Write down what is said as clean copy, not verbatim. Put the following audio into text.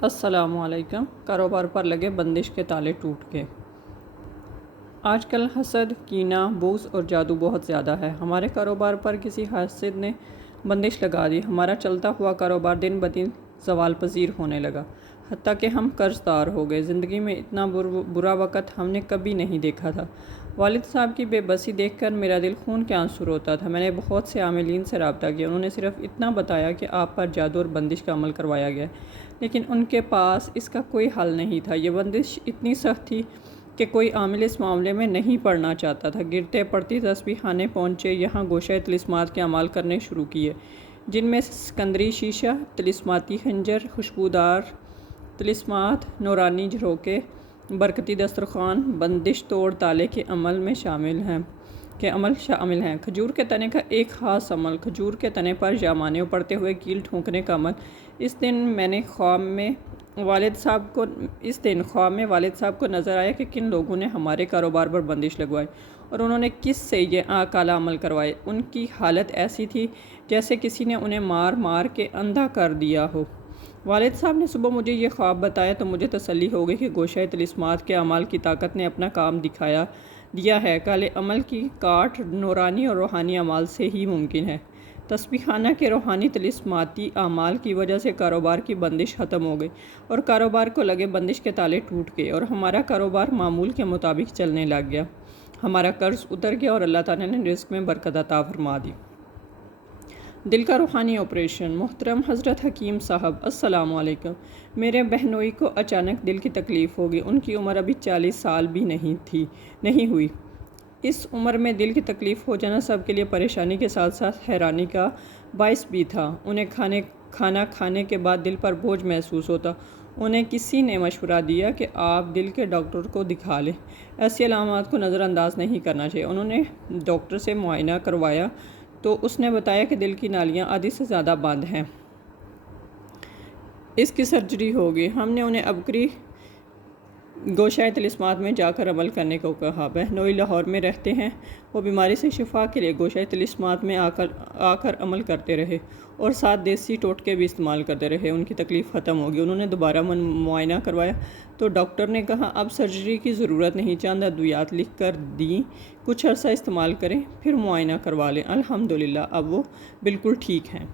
السلام علیکم۔ کاروبار پر لگے بندش کے تالے ٹوٹ گئے۔ آج کل حسد، کینہ، بغض اور جادو بہت زیادہ ہے۔ ہمارے کاروبار پر کسی حاسد نے بندش لگا دی۔ ہمارا چلتا ہوا کاروبار دن بدن زوال پذیر ہونے لگا، حتیٰ کہ ہم قرض دار ہو گئے۔ زندگی میں اتنا برا وقت ہم نے کبھی نہیں دیکھا تھا۔ والد صاحب کی بے بسی دیکھ کر میرا دل خون کے آنسو روتا تھا۔ میں نے بہت سے عاملین سے رابطہ کیا۔ انہوں نے صرف اتنا بتایا کہ آپ پر جادو اور بندش کا عمل کروایا گیا ہے، لیکن ان کے پاس اس کا کوئی حل نہیں تھا۔ یہ بندش اتنی سخت تھی کہ کوئی عامل اس معاملے میں نہیں پڑنا چاہتا تھا۔ گرتے پڑتی تسبیح خانے پہنچے، یہاں گوشۂ طلسمات کے اعمال کرنے شروع کیے، جن میں سکندری شیشہ، طلسماتی خنجر، خوشبودار طلسمات، نورانی جھروکے، برکتی دسترخوان، بندش توڑ تالے کے عمل شامل ہیں۔ کھجور کے تنے کا ایک خاص عمل، کھجور کے تنے پر جامانے پڑتے ہوئے کیل ٹھونکنے کا عمل۔ اس دن خواب میں والد صاحب کو نظر آیا کہ کن لوگوں نے ہمارے کاروبار پر بندش لگوائی اور انہوں نے کس سے یہ کالا عمل کروائے۔ ان کی حالت ایسی تھی جیسے کسی نے انہیں مار مار کے اندھا کر دیا ہو۔ والد صاحب نے صبح مجھے یہ خواب بتایا تو مجھے تسلی ہو گئی کہ گوشۂ طلسمات کے اعمال کی طاقت نے اپنا کام دکھا دیا ہے۔ کالے عمل کی کاٹ نورانی اور روحانی اعمال سے ہی ممکن ہے۔ تسبیح خانہ کے روحانی طلسماتی اعمال کی وجہ سے کاروبار کی بندش ختم ہو گئی اور کاروبار کو لگے بندش کے تالے ٹوٹ گئے اور ہمارا کاروبار معمول کے مطابق چلنے لگ گیا۔ ہمارا قرض اتر گیا اور اللہ تعالیٰ نے رزق میں برکت عطا فرما دی۔ دل کا روحانی آپریشن۔ محترم حضرت حکیم صاحب، السلام علیکم۔ میرے بہنوئی کو اچانک دل کی تکلیف ہو گئی۔ ان کی عمر ابھی 40 سال بھی نہیں ہوئی۔ اس عمر میں دل کی تکلیف ہو جانا سب کے لیے پریشانی کے ساتھ ساتھ حیرانی کا باعث بھی تھا۔ انہیں کھانا کھانے کے بعد دل پر بوجھ محسوس ہوتا۔ انہیں کسی نے مشورہ دیا کہ آپ دل کے ڈاکٹر کو دکھا لیں۔ ایسی علامات کو نظر انداز نہیں کرنا چاہیے۔ انہوں نے ڈاکٹر سے معائنہ کروایا تو اس نے بتایا کہ دل کی نالیاں آدھی سے زیادہ بند ہیں۔ اس کی سرجری ہوگی۔ ہم نے انہیں عبقری گوشۂ طلسمات میں جا کر عمل کرنے کو کہا۔ بہنوئی لاہور میں رہتے ہیں۔ وہ بیماری سے شفا کے لیے گوشۂ طلسمات میں آ کر عمل کرتے رہے اور ساتھ دیسی ٹوٹکے بھی استعمال کرتے رہے۔ ان کی تکلیف ختم ہوگی۔ انہوں نے دوبارہ معائنہ کروایا تو ڈاکٹر نے کہا اب سرجری کی ضرورت نہیں، چند ادویات لکھ کر دیں، کچھ عرصہ استعمال کریں، پھر معائنہ کروا لیں۔ الحمدللہ اب وہ بالکل ٹھیک ہیں۔